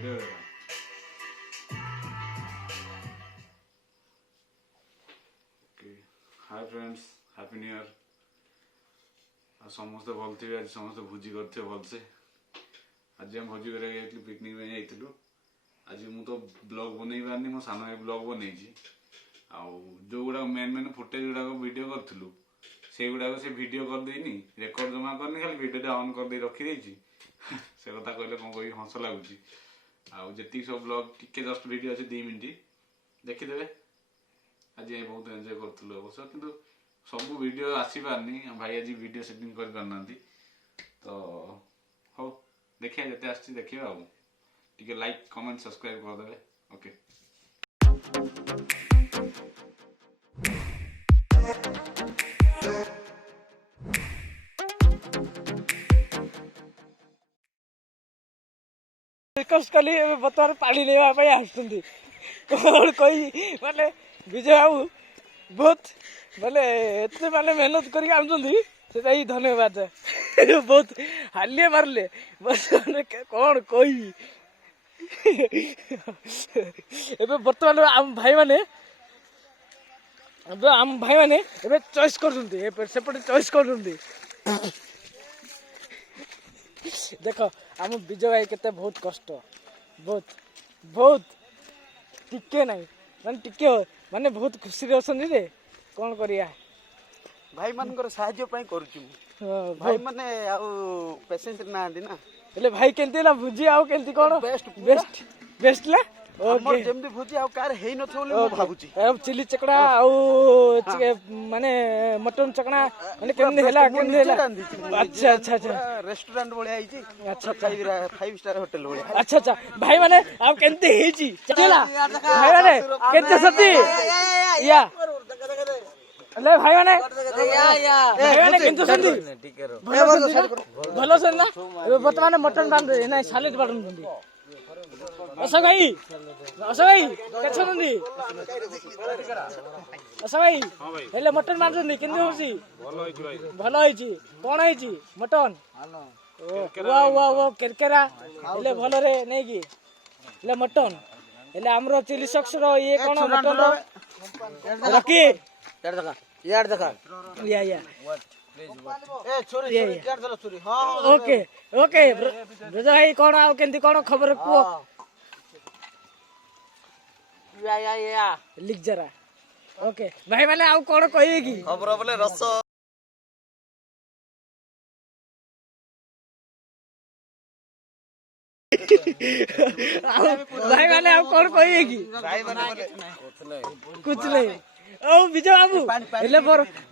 video hi friends happy new year समस्त भल थे आज समस्त भोजी करते भलसे आज हम भोजी कर पिकनिक में जाइलु आज मु तो ब्लॉग बनई पारनी मो सान भाई ब्लॉग बनई जो गुड़ा मेन मेन फुटेज गुड़ा वीडियो करूँ से गुड़ा से वीडियो करदेनी रेकर्ड जमा करनी खाली वीडियो ऑन कर दे रखी देछि से कथा कहले कौन कह हस लगुच आती सब ब्लॉग टिके जस्ट वीडियो अच्छे 2 मिनट देखीदे आज बहुत एंजॉय करूँ अवश्य किंतु सब वीडियो आसी पारनी भाई आज वीडियो सेटिंग कर पारना तो हो देखिए जिते आसी देखिए टिके लाइक कमेंट सब्सक्राइब करदे ओके रिक्वेस्ट कली बर्तमान पानी लेवाई आसुँच कौन कही माने विजय बाबू बहुत माने एत माने मेहनत करके आनुंट से धन्यवाद बहुत हालिए मारले बस कौन कही बर्तमान आम भाई माने आम भाई माने चॉइस कर चॉइस कर देख आम विजय भाई केते बहुत कष्ट बहुत बहुत टिके नहीं माने टिके माने बहुत खुशी रे अछन रे कोन करिया भाई मानकर साहाय्य पई करूछु भाई माने आ पेशेंट ना आंदी ना एले भाई केंती ना बुझी आउ केंती कोन बेस्ट बेस्ट बेस्ट ला हमर जेमदी भुजी आ कार हेई न थोले मो भाबुची अब चिली चकड़ा आउ माने मटन चकड़ा माने केंदी हेला अच्छा अच्छा अच्छा रेस्टोरेंट बोले आइची अच्छा 5 स्टार होटल बोले अच्छा अच्छा भाई माने अब केंती हेची चला भाई माने केंते सती या ले भाई माने भाई माने केंते सती भलो से ना वर्तमान मटन बांध ना सालेट बांध दंदी अशोक भाई कैसे नंदी अशोक भाई हेले मटन मारजंदी केंदी होसी भलो होईची कोन होईची मटन वाह वाह वाह केरकेरा हेले भलो रे नै की हेले मटन हेले हमरो चिली सॉस रो ये कोन मटन रो रखी यार देखा या ए छोरी यार चलो छोरी हां ओके ओके ब्रज भाई कोन आ केंदी कोन खबर को या लिख जरा ओके भाई माने आउ कोन कहिए की खबर बोले रस भाई माने आउ कोन कहिए की भाई माने बोले कुछ नहीं ओ विजय बाबू એટલે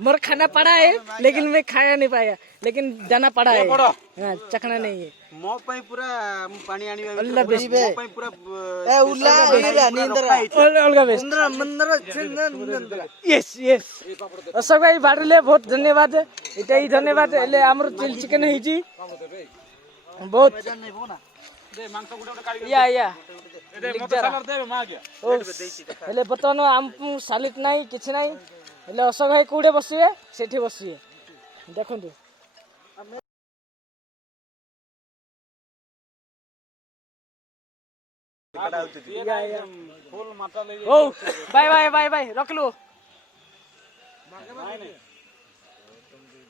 मोर खाना पड़ा है लेकिन मैं खाया नहीं पाया लेकिन जाना पड़ा है हां चखना नहीं है मो पई पूरा पानी आनी अल्लाह मो पई पूरा ए उल्ला नींदर अलगा बेस मंदर यस यस अशोक भाई बाडले बहुत धन्यवाद एटा ही धन्यवाद एले हमर चिली चिकन हेची बहुत या हेले बर्तमान आम सालिट नाई किछ नाई हेले अशोक भाई कोडे बसिए सेठी बसिए देखंतु ओ बाय बाय बाय बाय रख लो